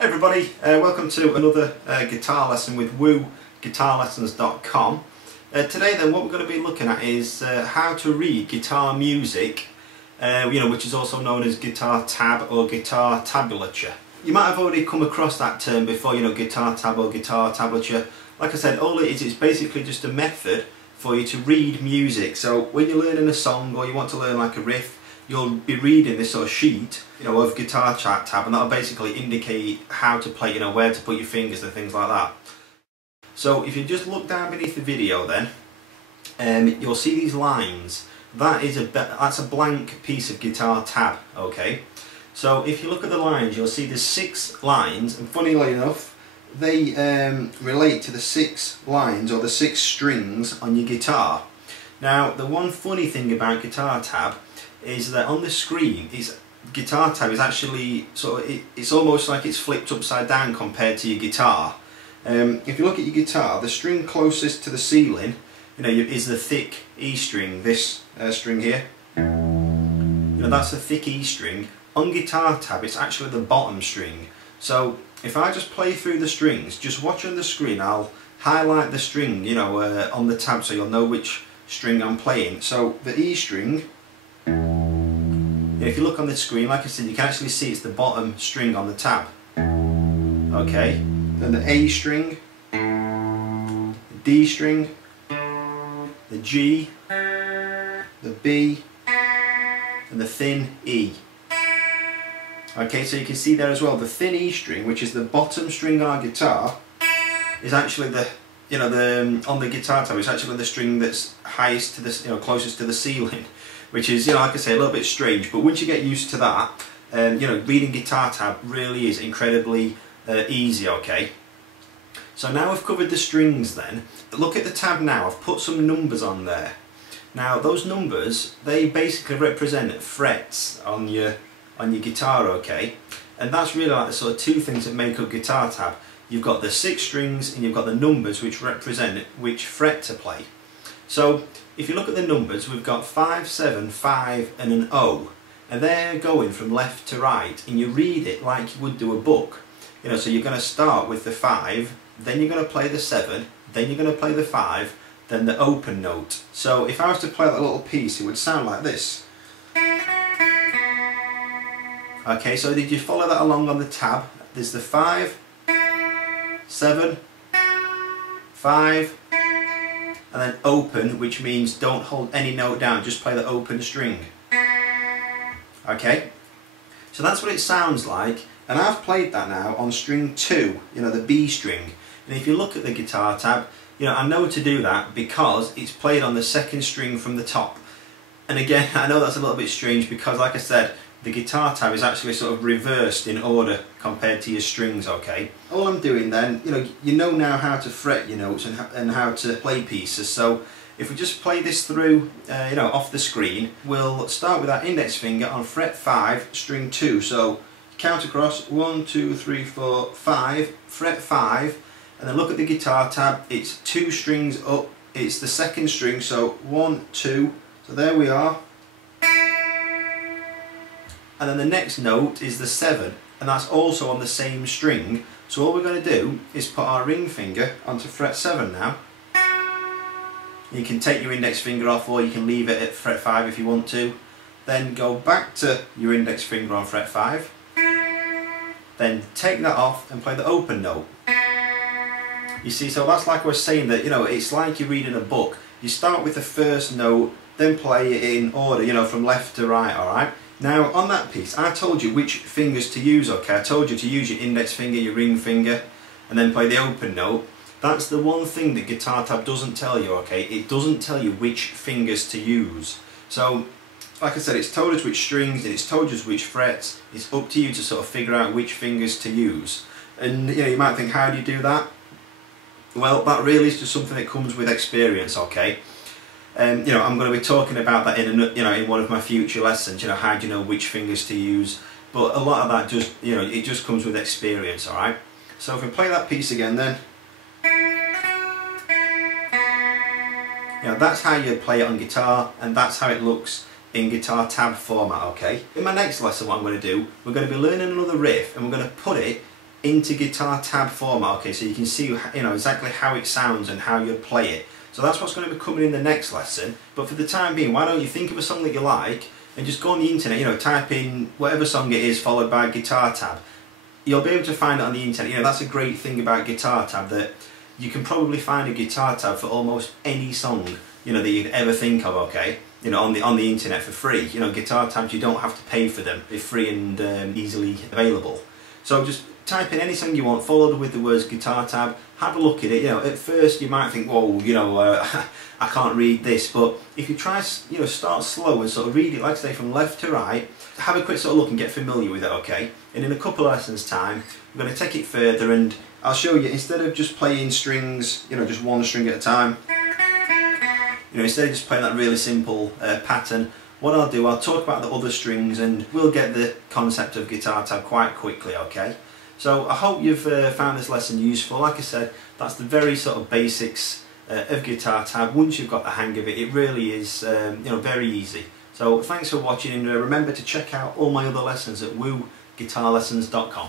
Hey everybody, welcome to another guitar lesson with wooguitarlessons.com. Today then what we're going to be looking at is how to read guitar music, which is also known as guitar tab or guitar tablature. You might have already come across that term before, guitar tab or guitar tablature. Like I said, all it is, it's basically just a method for you to read music. So when you're learning a song or you want to learn like a riff, you'll be reading this sort of sheet, of guitar chart tab, and that'll basically indicate how to play, where to put your fingers and things like that. So if you just look down beneath the video then, you'll see these lines. That's a blank piece of guitar tab, okay? So if you look at the lines, you'll see there's 6 lines, and funnily enough, they relate to the 6 lines or the 6 strings on your guitar. Now, the one funny thing about guitar tab is that on the screen, guitar tab is actually it's almost like it's flipped upside down compared to your guitar. If you look at your guitar, the string closest to the ceiling, is the thick E string. This string here, that's the thick E string. On guitar tab, it's actually the bottom string. So if I just play through the strings, just watch on the screen, I'll highlight the string, on the tab, so you'll know which string I'm playing. So the E string. If you look on the screen, like I said, you can actually see it's the bottom string on the tab. Okay, then the A string, the D string, the G, the B, and the thin E. Okay, so you can see there as well, the thin E string, which is the bottom string on our guitar, is actually on the guitar tab, it's actually the string that's highest to the, closest to the ceiling. Which is, like I say, a little bit strange, but once you get used to that, reading guitar tab really is incredibly easy, okay? So now we've covered the strings then, look at the tab now, I've put some numbers on there. Now those numbers, they basically represent frets on your guitar, okay? And that's really like the sort of 2 things that make up guitar tab. You've got the 6 strings and you've got the numbers which represent which fret to play. So if you look at the numbers, we've got 5, 7, 5 and an O, and they're going from left to right, and you read it like you would do a book. So you're going to start with the 5, then you're going to play the 7, then you're going to play the 5, then the open note. So if I was to play that little piece, it would sound like this. Okay, so did you follow that along on the tab? There's the 5, 7, 5, and then open, which means don't hold any note down, just play the open string. Okay, so that's what it sounds like, and I've played that now on string 2, the B string. And if you look at the guitar tab, I know to do that because it's played on the 2nd string from the top. And again, I know that's a little bit strange because, like I said, the guitar tab is actually sort of reversed in order compared to your strings, okay? All I'm doing then, you know now how to fret your notes and how to play pieces. So if we just play this through, off the screen, we'll start with our index finger on fret 5, string 2. So count across, 1, 2, 3, 4, 5, fret 5, and then look at the guitar tab, it's 2 strings up, it's the 2nd string, so 1, 2, so there we are. And then the next note is the 7, and that's also on the same string. So all we're going to do is put our ring finger onto fret 7 now. You can take your index finger off, or you can leave it at fret 5 if you want to. Then go back to your index finger on fret 5. Then take that off and play the open note. You see, so that's like I was saying, that it's like you're reading a book. You start with the first note, then play it in order, from left to right, alright? Now on that piece, I told you which fingers to use, okay? I told you to use your index finger, your ring finger, and then play the open note. That's the one thing that guitar tab doesn't tell you, okay? It doesn't tell you which fingers to use. So, like I said, it's told us which strings, and it's told us which frets. It's up to you to sort of figure out which fingers to use. And you might think, how do you do that? Well, that really is just something that comes with experience, okay? I'm going to be talking about that in one of my future lessons. How do you know which fingers to use? But a lot of that just, it just comes with experience. All right. So if we play that piece again, then, that's how you play it on guitar, and that's how it looks in guitar tab format, okay? In my next lesson what I'm going to do, we're going to be learning another riff and we're going to put it into guitar tab format, okay, so you can see, you know, exactly how it sounds and how you play it. So that's what's going to be coming in the next lesson. But for the time being, why don't you think of a song that you like and just go on the internet, you know, type in whatever song it is followed by guitar tab. You'll be able to find it on the internet. You know, that's a great thing about guitar tab, that you can probably find a guitar tab for almost any song, you know, that you'd ever think of, okay, you know, on the internet for free. You know, guitar tabs, you don't have to pay for them. They're free and easily available. So just type in any song you want, followed with the words guitar tab, have a look at it. You know, at first you might think, whoa, you know, I can't read this, but if you try, you know, start slow and sort of read it, like I say, from left to right, have a quick sort of look and get familiar with it, okay? And in a couple of lessons time, I'm going to take it further and I'll show you, instead of just playing strings, you know, just one string at a time, you know, instead of just playing that really simple pattern, what I'll do, I'll talk about the other strings and we'll get the concept of guitar tab quite quickly, okay? So I hope you've found this lesson useful. Like I said, that's the very sort of basics of guitar tab. Once you've got the hang of it, it really is you know, very easy. So thanks for watching, and remember to check out all my other lessons at wooguitarlessons.com.